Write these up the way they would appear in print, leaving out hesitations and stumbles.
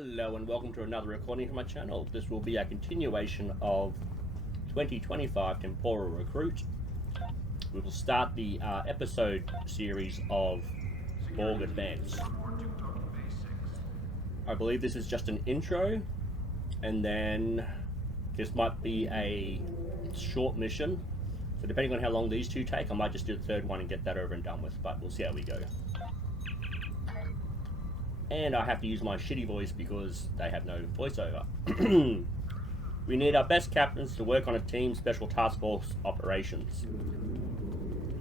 Hello and welcome to another recording from my channel. This will be a continuation of 2025 Temporal Recruit. We will start the episode series of Borg Advance. I believe this is just an intro, and then this might be a short mission. So depending on how long these two take, I might just do the third one and get that over and done with, but we'll see how we go. And I have to use my shitty voice because they have no voiceover. We need our best captains to work on a team special task force operations.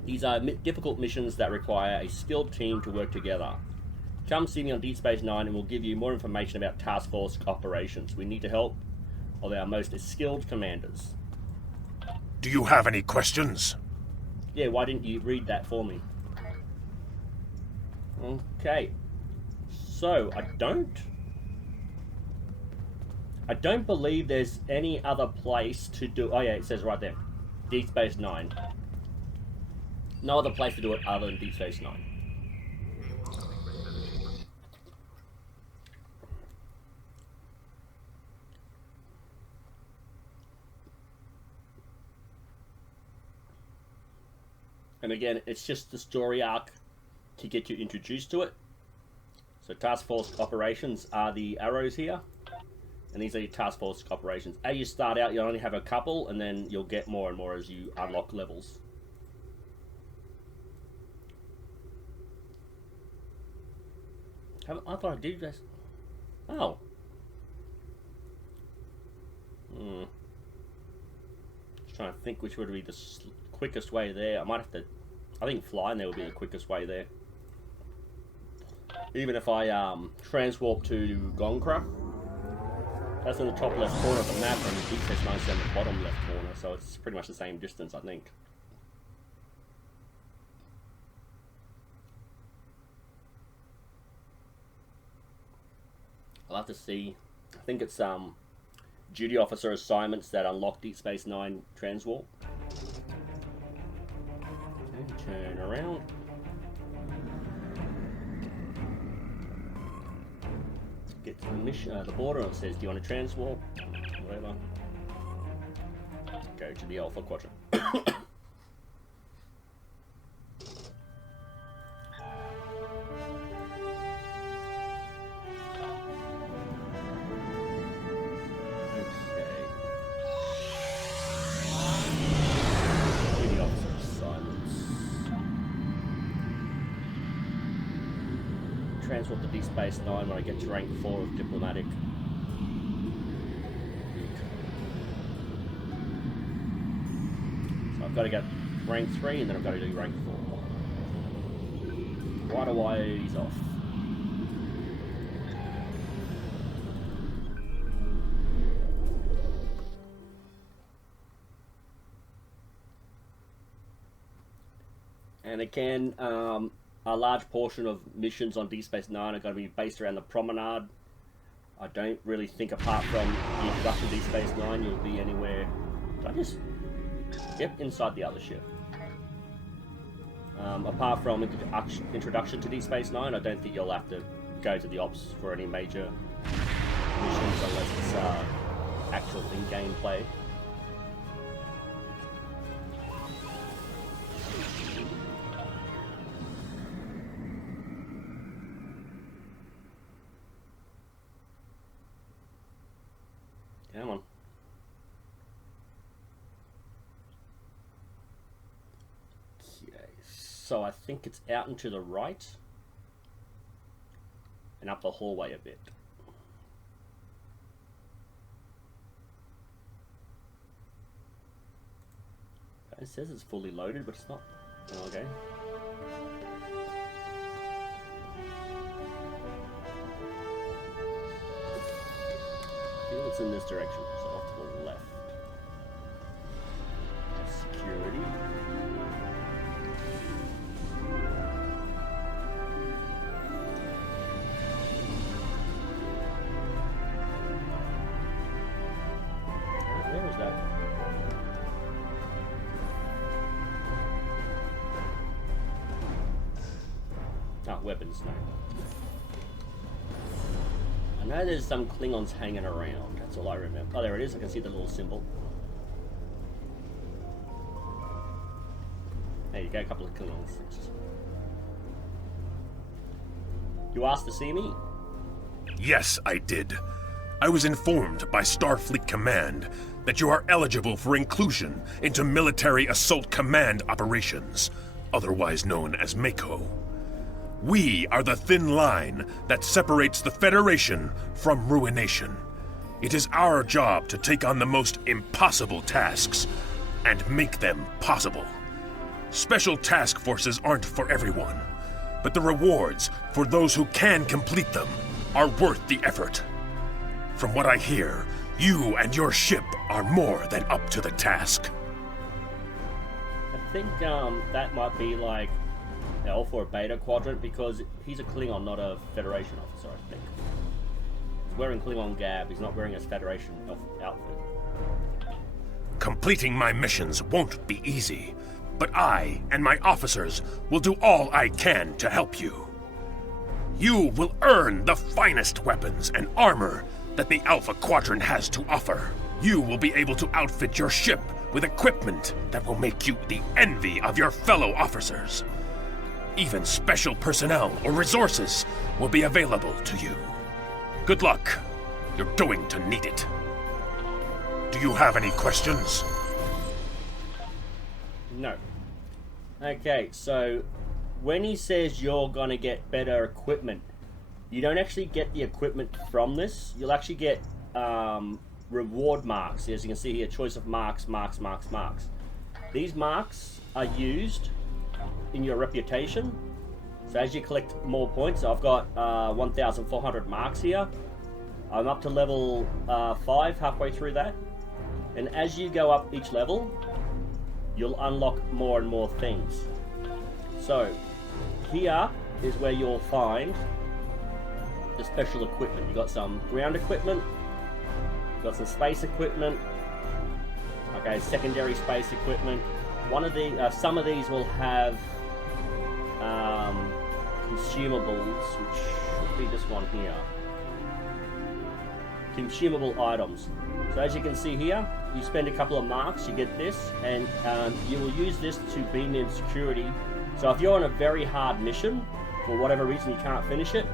These are difficult missions that require a skilled team to work together. Come see me on Deep Space Nine and we'll give you more information about task force operations. We need the help of our most skilled commanders. Do you have any questions? Yeah, why didn't you read that for me? Okay. So, I don't believe there's any other place to do... Oh yeah, it says right there. Deep Space Nine. No other place to do it other than Deep Space Nine. And again, it's just the story arc to get you introduced to it. So task force operations are the arrows here, and these are your task force operations. As you start out, you only have a couple, and then you'll get more and more as you unlock levels. I thought I did this. Oh. Just trying to think which would be the quickest way there. I might have to... I think flying there would be the quickest way there. Even if I transwarp to Gonkra, that's in the top left corner of the map, and Deep Space Nine's in the bottom left corner, so it's pretty much the same distance, I think. I'll have to see. I think it's duty officer assignments that unlock Deep Space Nine transwarp. Okay, turn around. Get to the mission, the border, and it says, do you want to transwarp? Whatever. Go to the Alpha Quadrant. Transwarp to Deep Space Nine when I get to rank 4 of diplomatic. So I've got to get rank 3 and then I've got to do rank 4. Quite a ways off. And again, a large portion of missions on Deep Space Nine are going to be based around the promenade. I don't really think, apart from the introduction to Deep Space Nine, you'll be anywhere. Did I just... Yep, inside the other ship. Apart from introduction to Deep Space Nine, I don't think you'll have to go to the ops for any major missions unless it's actual in-game play. Come on. Okay, so I think it's out and to the right and up the hallway a bit. It says it's fully loaded, but it's not. Okay. It's in this direction, so off to the left. Security. Where was that? Ah, weapons, no. I know there's some Klingons hanging around. That's all I remember. Oh, there it is. I can see the little symbol. There you go, a couple of Klingons. You asked to see me? Yes, I did. I was informed by Starfleet Command that you are eligible for inclusion into Military Assault Command operations, otherwise known as MACO. We are the thin line that separates the Federation from ruination. It is our job to take on the most impossible tasks and make them possible. Special task forces aren't for everyone, but the rewards for those who can complete them are worth the effort. From what I hear, you and your ship are more than up to the task. I think that might be like Alpha or Beta Quadrant, because he's a Klingon, not a Federation officer, I think. He's wearing Klingon Gab, he's not wearing his Federation outfit. Completing my missions won't be easy, but I and my officers will do all I can to help you. You will earn the finest weapons and armor that the Alpha Quadrant has to offer. You will be able to outfit your ship with equipment that will make you the envy of your fellow officers. Even special personnel or resources will be available to you. Good luck. You're going to need it. Do you have any questions? No. Okay, so when he says you're gonna get better equipment, you don't actually get the equipment from this. You'll actually get reward marks. As you can see here, choice of marks. These marks are used in your reputation. So as you collect more points, I've got 1,400 marks here. I'm up to level 5, halfway through that. And as you go up each level, you'll unlock more and more things. So here is where you'll find the special equipment. You got some ground equipment, you got some space equipment, okay, secondary space equipment. One of the some of these will have consumables, which should be this one here. Consumable items. So as you can see here, you spend a couple of marks, you get this, and you will use this to beam in security. So if you're on a very hard mission, for whatever reason you can't finish it,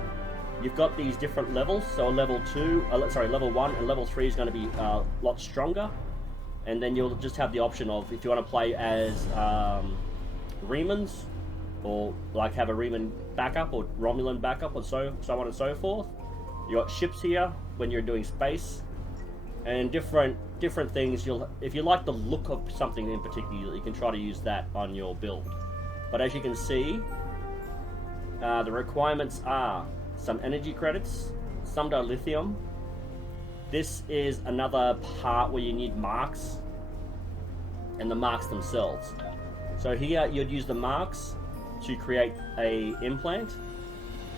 you've got these different levels. So level 1 and level 3 is going to be a lot stronger. And then you'll just have the option of, if you want to play as Remans, or like have a Reman backup or Romulan backup, or so on and so forth. You got ships here when you're doing space, and different things. If you like the look of something in particular, you can try to use that on your build. But as you can see, the requirements are some energy credits, some dilithium. This is another part where you need marks, and the marks themselves. So here you'd use the marks to create a implant,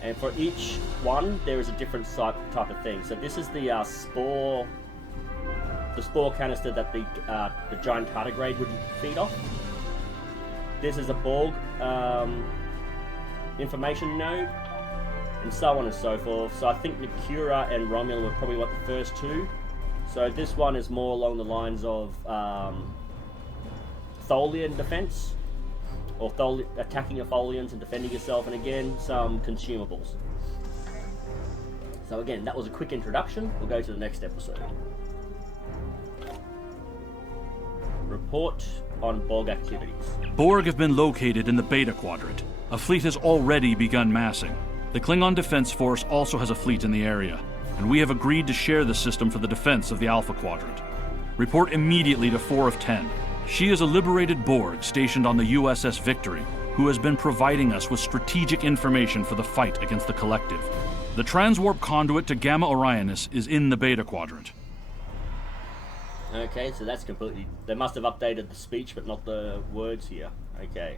and for each one there is a different type of thing. So this is the spore canister that the giant tardigrade would feed off. This is a Borg information node, and so on and so forth. So I think Nakura and Romulan were probably what the first two. So this one is more along the lines of Tholian defense, or attacking a Tholians and defending yourself, and again some consumables. So again, that was a quick introduction. We'll go to the next episode. Report on Borg activities. Borg have been located in the Beta Quadrant. A fleet has already begun massing. The Klingon Defense Force also has a fleet in the area, and we have agreed to share the system for the defense of the Alpha Quadrant. Report immediately to 4 of 10. She is a liberated Borg stationed on the USS Victory, who has been providing us with strategic information for the fight against the Collective. The transwarp conduit to Gamma Orionis is in the Beta Quadrant. Okay, so that's completely... They must have updated the speech, but not the words here. Okay.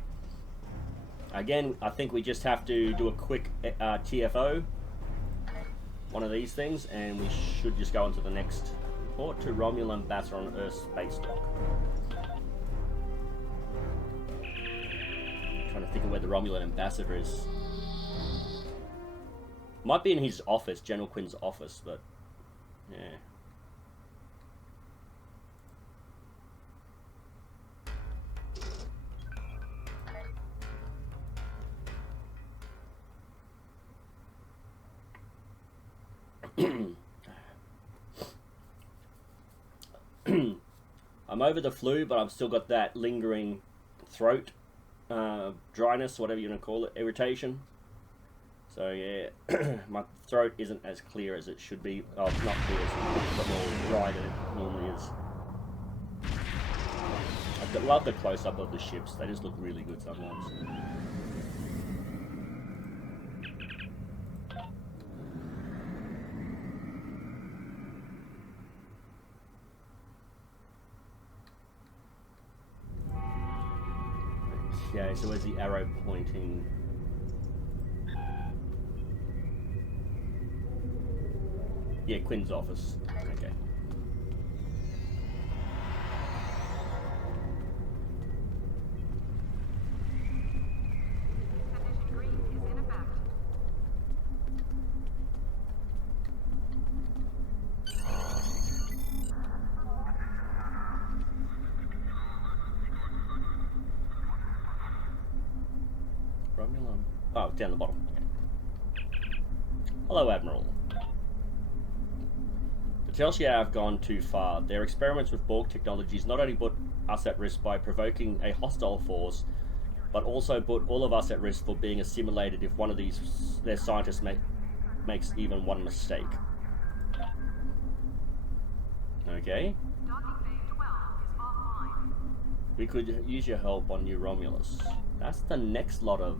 Again, I think we just have to do a quick TFO. One of these things, and we should just go on to the next report to Romulan Ambassador on Earth Space Dock. Trying to think of where the Romulan Ambassador is. Might be in his office, General Quinn's office, but yeah. I'm over the flu, but I've still got that lingering throat dryness, whatever you want to call it, irritation. So yeah, my throat isn't as clear as it should be. Oh, it's not clear, it's more dry than it normally is. I love the close-up of the ships. They just look really good sometimes. Okay, so where's the arrow pointing? Yeah, Quinn's office. Okay. Condition green is in effect. Romulan. Oh, down the bottom. Hello, Admiral. The Telshia have gone too far. Their experiments with Borg technologies not only put us at risk by provoking a hostile force, but also put all of us at risk for being assimilated if one of their scientists makes even one mistake. Okay. Docking bay 12 is offline. We could use your help on New Romulus. That's the next lot of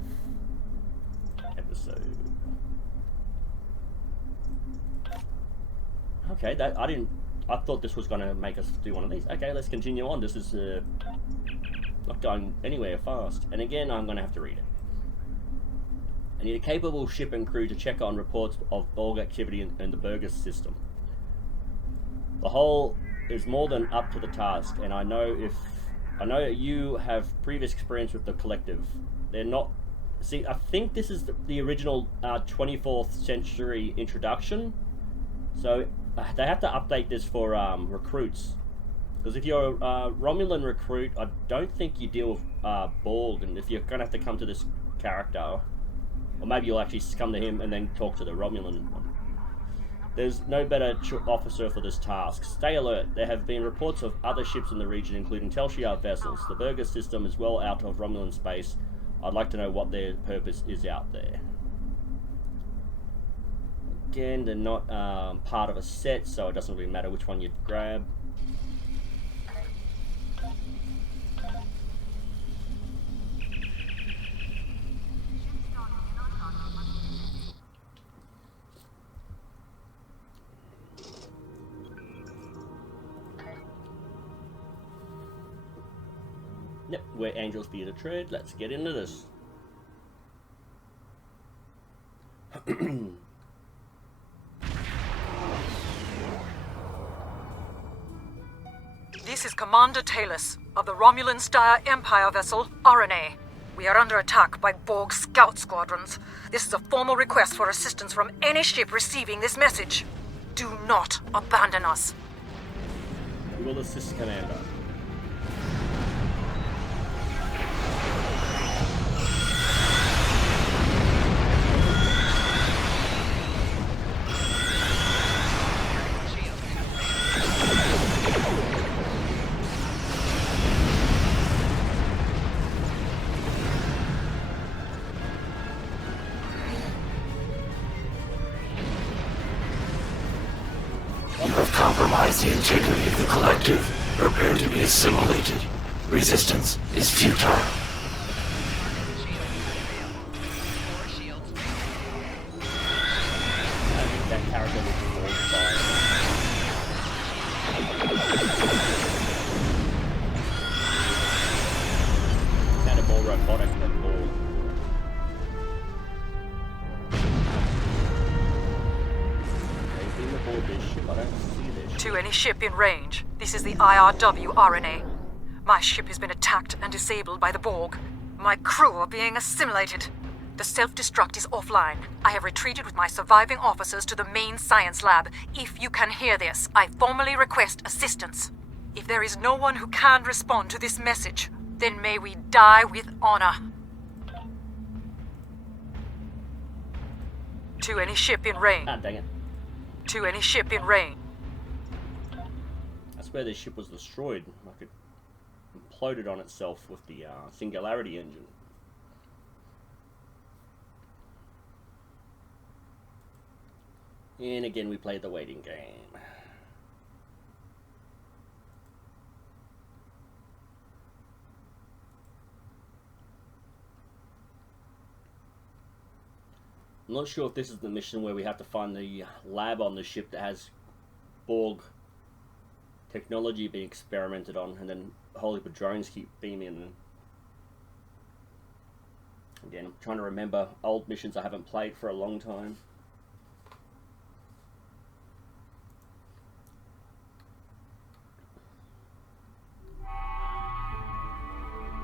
episode. Okay, I thought this was going to make us do one of these. Okay, let's continue on. This is not going anywhere fast. And again, I'm going to have to read it. I need a capable ship and crew to check on reports of Borg activity in the Burgess system. The whole is more than up to the task, and I know you have previous experience with the collective. They're not... See, I think this is the original 24th century introduction. So they have to update this for recruits. Because if you're a Romulan recruit, I don't think you deal with Borg. And if you're going to have to come to this character, or maybe you'll actually come to him and then talk to the Romulan one. There's no better officer for this task. Stay alert. There have been reports of other ships in the region, including Telshia vessels. The Burgess system is well out of Romulan space. I'd like to know what their purpose is out there. Again, they're not part of a set, so it doesn't really matter which one you grab. Yep, where angels fear to tread. Let's get into this. This is Commander Talus of the Romulan Star Empire vessel RNA. We are under attack by Borg scout squadrons. This is a formal request for assistance from any ship receiving this message. Do not abandon us. We will assist, Commander. Compromise the integrity of the collective. Prepare to be assimilated. Resistance is futile. I think that character was Borg fine. Sounded more robotic than Borg. They've been aboard this ship. I don't see this ship. To any ship in range, this is the IRW RNA. My ship has been attacked and disabled by the Borg. My crew are being assimilated. The self-destruct is offline. I have retreated with my surviving officers to the main science lab. If you can hear this, I formally request assistance. If there is no one who can respond to this message, then may we die with honor. To any ship in range. Ah, dang it. To any ship in range. That's where the ship was destroyed. Like it imploded on itself with the Singularity engine. And again, we played the waiting game. I'm not sure if this is the mission where we have to find the lab on the ship that has Borg technology being experimented on, and then a whole heap of drones keep beaming in. Again, I'm trying to remember old missions I haven't played for a long time.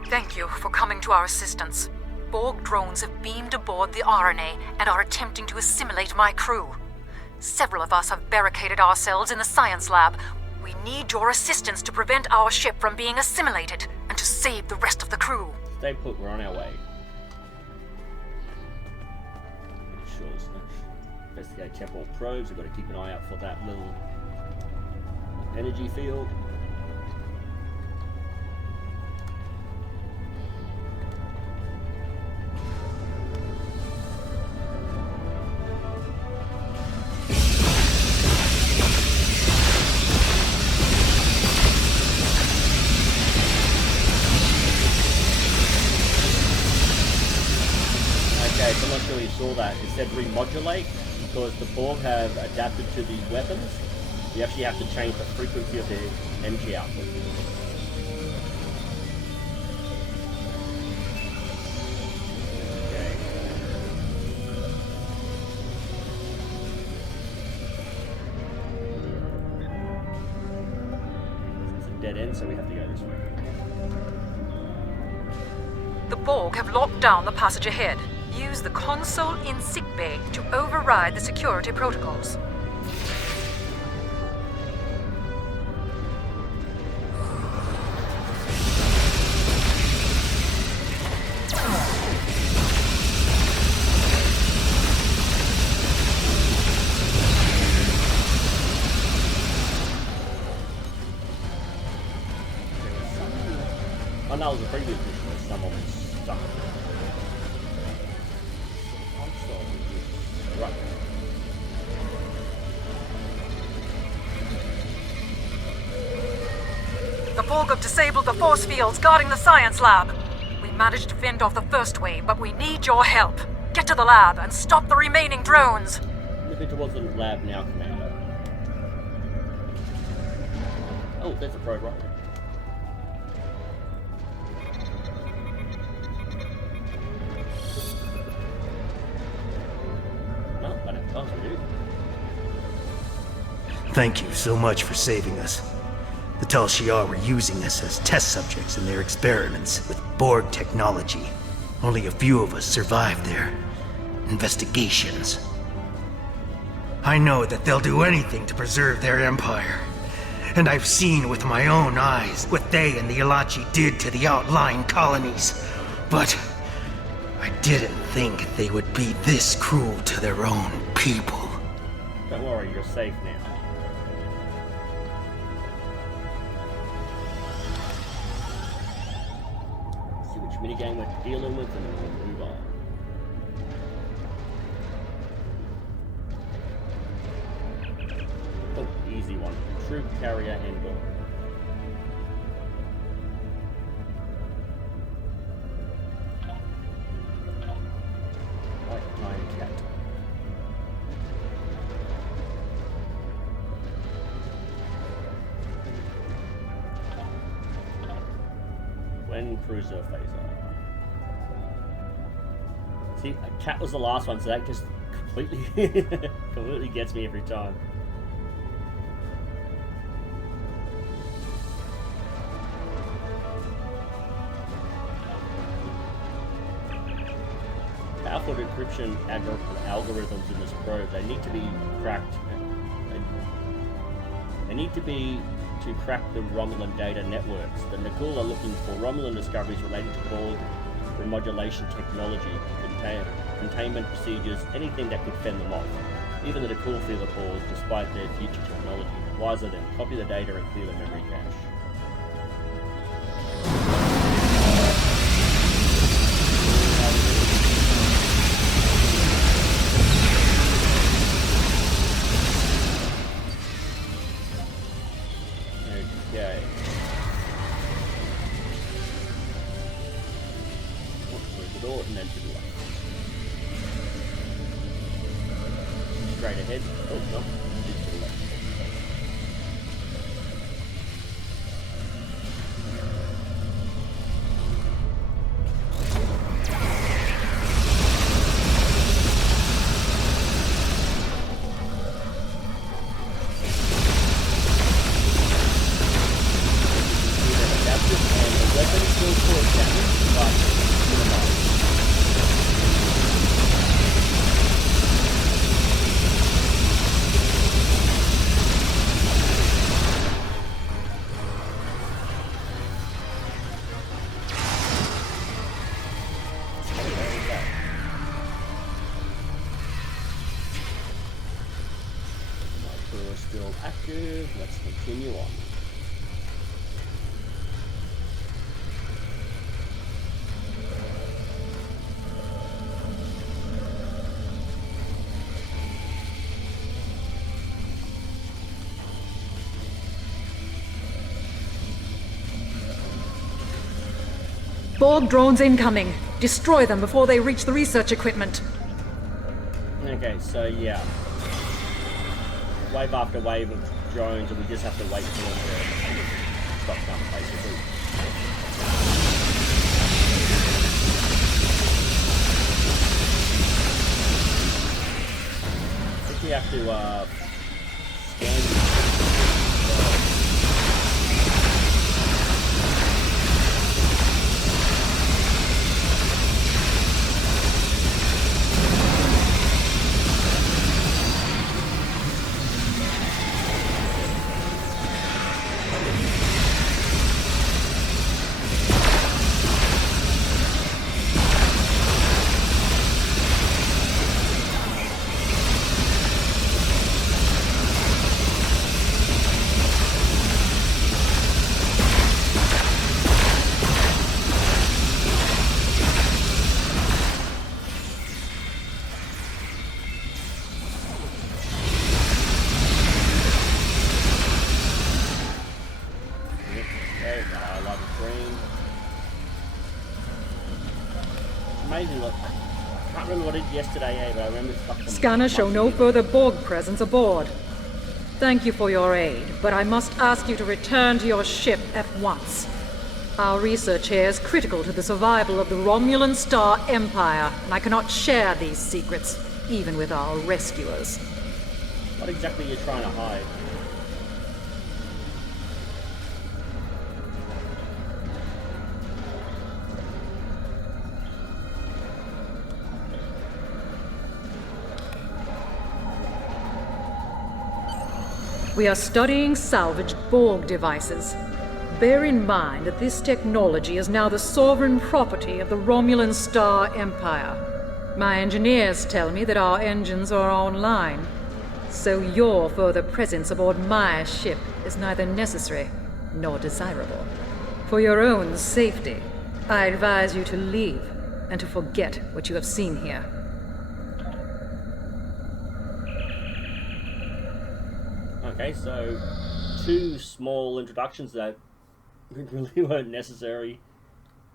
Thank you for coming to our assistance. Borg drones have beamed aboard the RNA and are attempting to assimilate my crew. Several of us have barricaded ourselves in the science lab. We need your assistance to prevent our ship from being assimilated and to save the rest of the crew. Stay put, we're on our way. Sure, investigate temporal probes. We've got to keep an eye out for that little energy field. I'm not sure you saw that. It said remodulate because the Borg have adapted to these weapons. You actually have to change the frequency of the energy output. Okay. It's a dead end, so we have to go this way. The Borg have locked down the passage ahead. Use the console in sickbay to override the security protocols. Oh, no, it was a previous mission where someone was stuck. Right. The Borg have disabled the force fields guarding the science lab. We managed to fend off the first wave, but we need your help. Get to the lab and stop the remaining drones. Moving towards the lab now, Commander. Oh, there's a probe right there. Well, I don't know what to do. Thank you so much for saving us. The Tal Shiar were using us as test subjects in their experiments with Borg technology. Only a few of us survived their investigations. I know that they'll do anything to preserve their empire. And I've seen with my own eyes what they and the Ilachi did to the outlying colonies. But I didn't think they would be this cruel to their own people. Don't worry, you're safe now. See which minigame we're dealing with and then we'll move on. Oh, easy one. Troop carrier and door. White Iron Cat. When cruiser phase on. See, a cat was the last one, so that just completely gets me every time. Powerful encryption algorithms in this probe. They need to be cracked. They need to be to crack the Romulan data networks. The Na'Gul are looking for Romulan discoveries related to Borg remodulation technology, containment procedures, anything that could fend them off. Even the Na'Gul fear the Borg, despite their future technology. Wiser than copy the data and clear the memory cache. Okay. Close the door and then to the left. Straight ahead. Oh, no. To the left. Still active. Let's continue on. Borg drones incoming. Destroy them before they reach the research equipment. Okay, so yeah. Wave after wave of drones, and we just have to wait for them to stop them, basically. I think we have to scan these. Amazing, look. I can't remember what I did yesterday, but I remember stuff. Scanners show no further Borg presence aboard. Thank you for your aid, but I must ask you to return to your ship at once. Our research here is critical to the survival of the Romulan Star Empire, and I cannot share these secrets, even with our rescuers. What exactly are you trying to hide? We are studying salvaged Borg devices. Bear in mind that this technology is now the sovereign property of the Romulan Star Empire. My engineers tell me that our engines are online, so your further presence aboard my ship is neither necessary nor desirable. For your own safety, I advise you to leave and to forget what you have seen here. Okay, so 2 small introductions that really weren't necessary,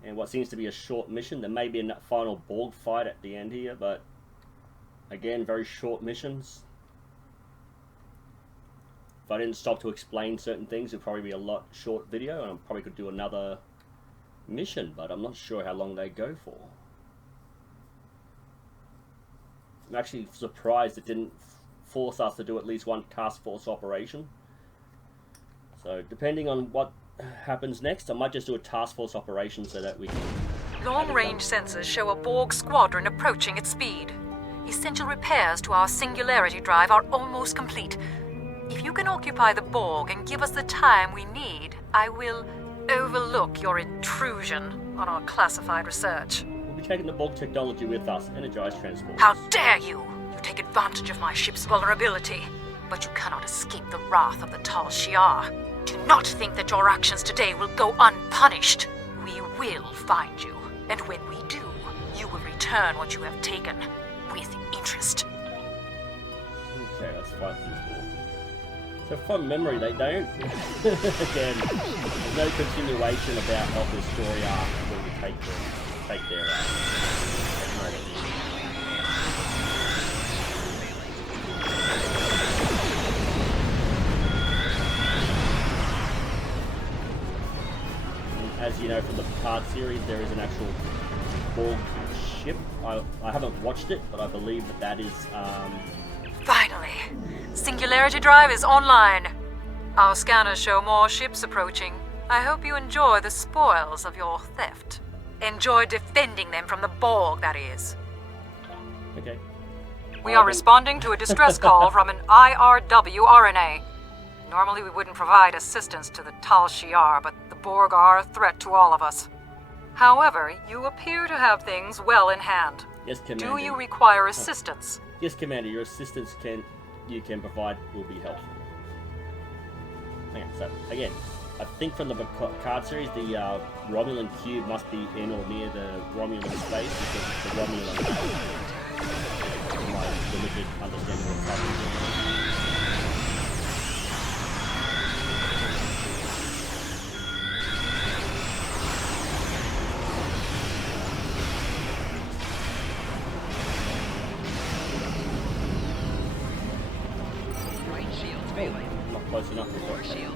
and what seems to be a short mission. There may be a final Borg fight at the end here, but again, very short missions. If I didn't stop to explain certain things, it'd probably be a lot short video, and I probably could do another mission, but I'm not sure how long they go for. I'm actually surprised it didn't force us to do at least one task force operation. So depending on what happens next, I might just do a task force operation so that we can... Long-range sensors show a Borg squadron approaching at speed. Essential repairs to our singularity drive are almost complete. If you can occupy the Borg and give us the time we need, I will overlook your intrusion on our classified research. We'll be taking the Borg technology with us, energized transport. How dare you! You take advantage of my ship's vulnerability. But you cannot escape the wrath of the Tal Shiar. Do not think that your actions today will go unpunished. We will find you, and when we do, you will return what you have taken with interest. Okay, let's fight these Borg. So from memory, they don't. Again, there's no continuation of the story arc where we take their As you know from the Picard series, there is an actual Borg ship. I haven't watched it, but I believe that is Finally! Singularity Drive is online. Our scanners show more ships approaching. I hope you enjoy the spoils of your theft. Enjoy defending them from the Borg, that is. okay. We are responding to a distress call from an IRW RNA. Normally we wouldn't provide assistance to the Tal Shiar, but the Borg are a threat to all of us. However, you appear to have things well in hand. Yes, Commander. Do you require assistance? Yes, Commander. Your assistance you can provide will be helpful. Okay, so again, I think from the Picard series, the Romulan cube must be in or near the Romulan space because it's the Romulan. From my limited understanding of what's happening. Not close enough to work. You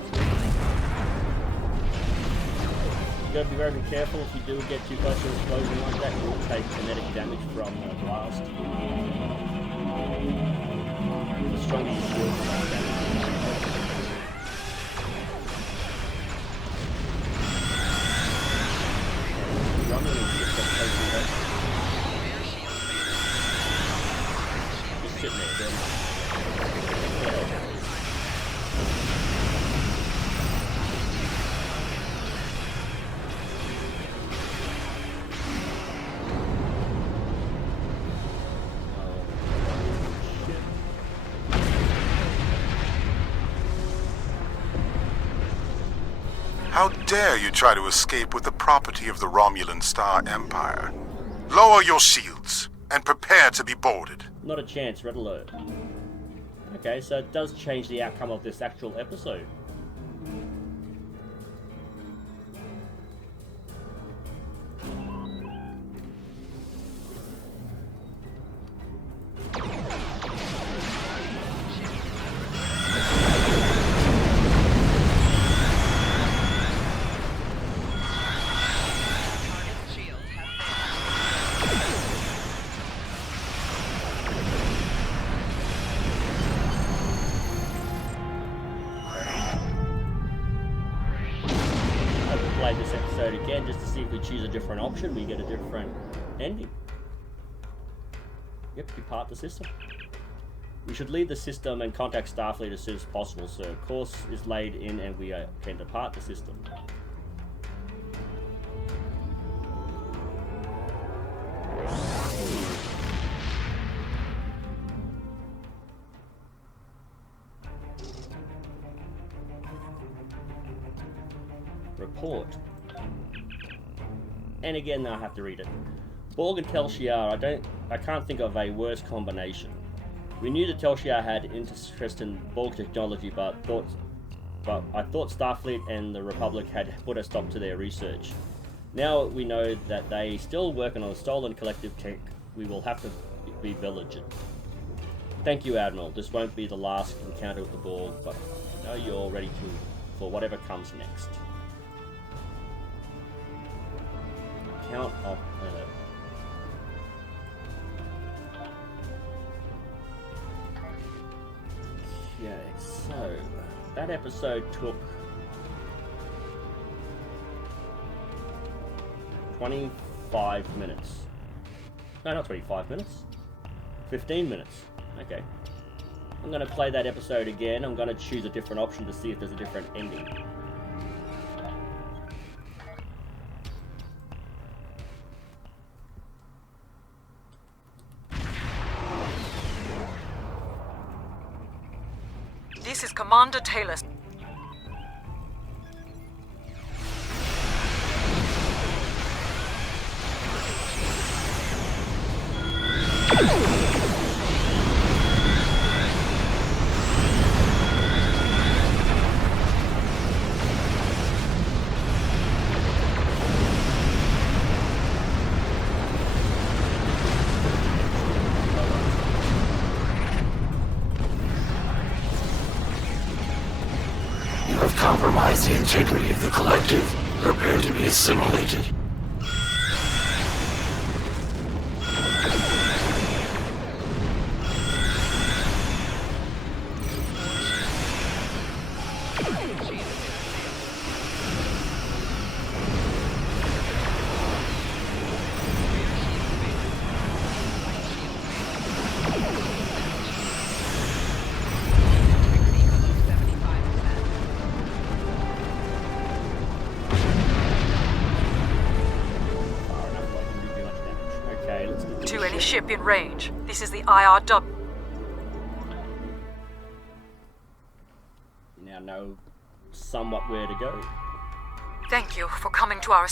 gotta be very careful if you do get too close to an explosion like that. You will take kinetic damage from the blast. The stronger you feel, the more damage. Just sitting there, then. How dare you try to escape with the property of the Romulan Star Empire? Lower your shields and prepare to be boarded. Not a chance, red alert. Okay, so it does change the outcome of this actual episode. Play this episode again just to see if we choose a different option, we get a different ending. Yep, depart the system. We should leave the system and contact Starfleet as soon as possible, so course is laid in and we can depart the system. Report. And again, I have to read it. Borg and Tal Shiar, I can't think of a worse combination. We knew that Tal Shiar had interest in Borg technology, but I thought Starfleet and the Republic had put a stop to their research. Now we know that they still working on a stolen collective tech. We will have to be vigilant. Thank you, Admiral. This won't be the last encounter with the Borg, but I know you're ready for whatever comes next. Count of Okay, so that episode took 25 minutes. No, not 25 minutes. 15 minutes. Okay. I'm going to play that episode again. I'm going to choose a different option to see if there's a different ending. This is Commander Taylor. You have compromised the integrity of the collective. Prepare to be assimilated. To any ship in range. This is the IRW. Now know somewhat where to go. Thank you for coming to our...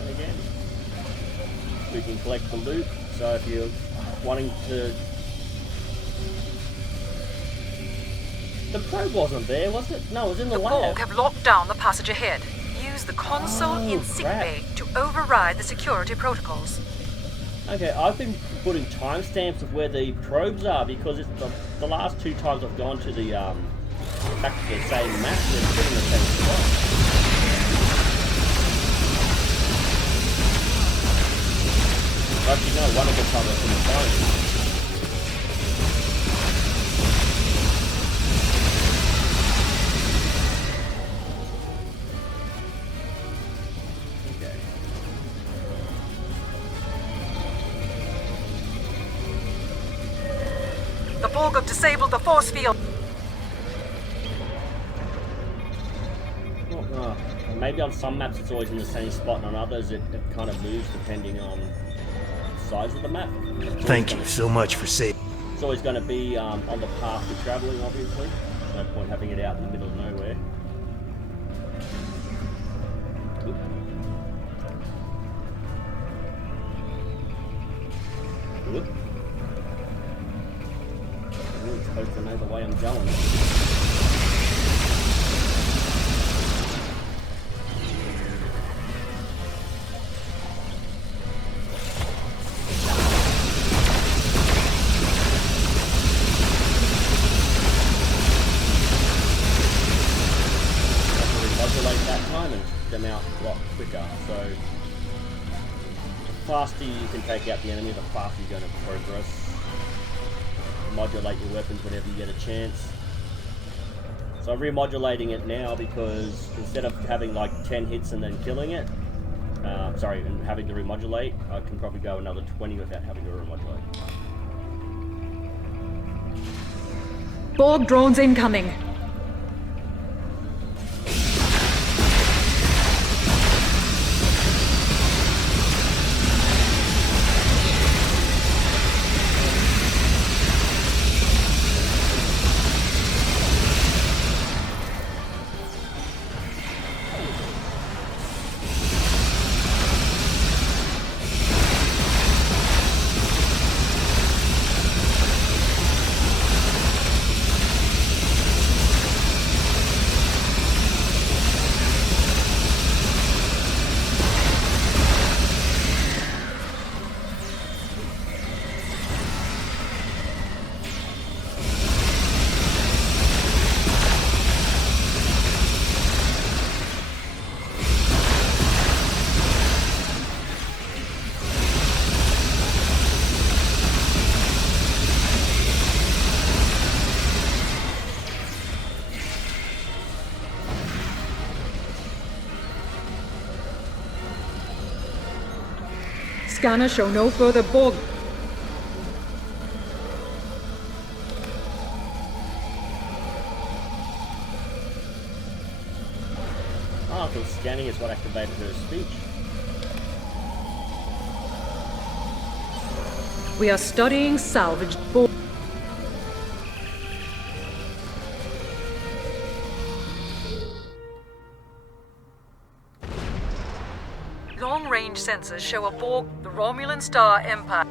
And again, we can collect the loot. So if you're wanting to... The probe wasn't there, was it? No, it was in the The lab. Borg have locked down the passage ahead. Use the console in sickbay to override the security protocols. Okay, I've been putting timestamps of where the probes are because it's the last two times I've gone to the back to the same map, they're still in the same spot. Actually, no, one of the times I couldn't find it. Okay. The Borg have disabled the force field. Well, maybe on some maps it's always in the same spot, and on others it kind of moves depending on the size of the map. Thank you so much for saving. It's always going to be on the path you're travelling, obviously. No point having it out in the middle of nowhere. Oop. Oop. I'm really supposed to know the way I'm going. Modulate that time and them out a lot quicker. So the faster you can take out the enemy, the faster you're going to progress. Modulate your weapons whenever you get a chance. So I'm remodulating it now because instead of having like 10 hits and then killing it, and having to remodulate, I can probably go another 20 without having to remodulate. Borg drones incoming. Scanners show no further Borg. Oh, I thought scanning is what activated her speech. We are studying salvaged Borg. Long-range sensors show a Borg, the Romulan Star Empire.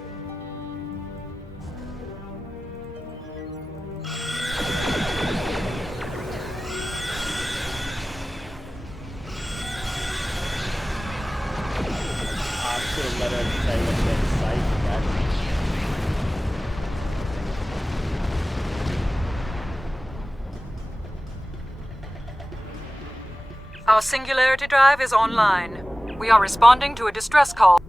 I should have let her say what she had to say for that. Our Singularity Drive is online. We are responding to a distress call.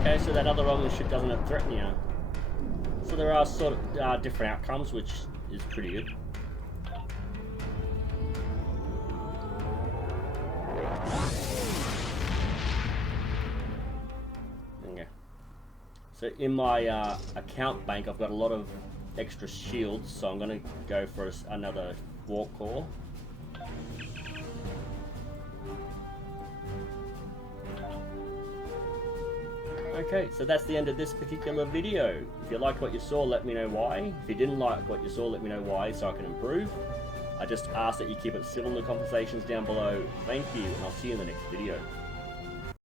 Okay, so that other Romulan ship doesn't threaten you. So there are sort of different outcomes, which is pretty good. Okay. So in my account bank, I've got a lot of extra shields, so I'm going to go for another warp core. Okay, so that's the end of this particular video. If you liked what you saw, let me know why. If you didn't like what you saw, let me know why so I can improve. I just ask that you keep it civil in the conversations down below. Thank you, and I'll see you in the next video.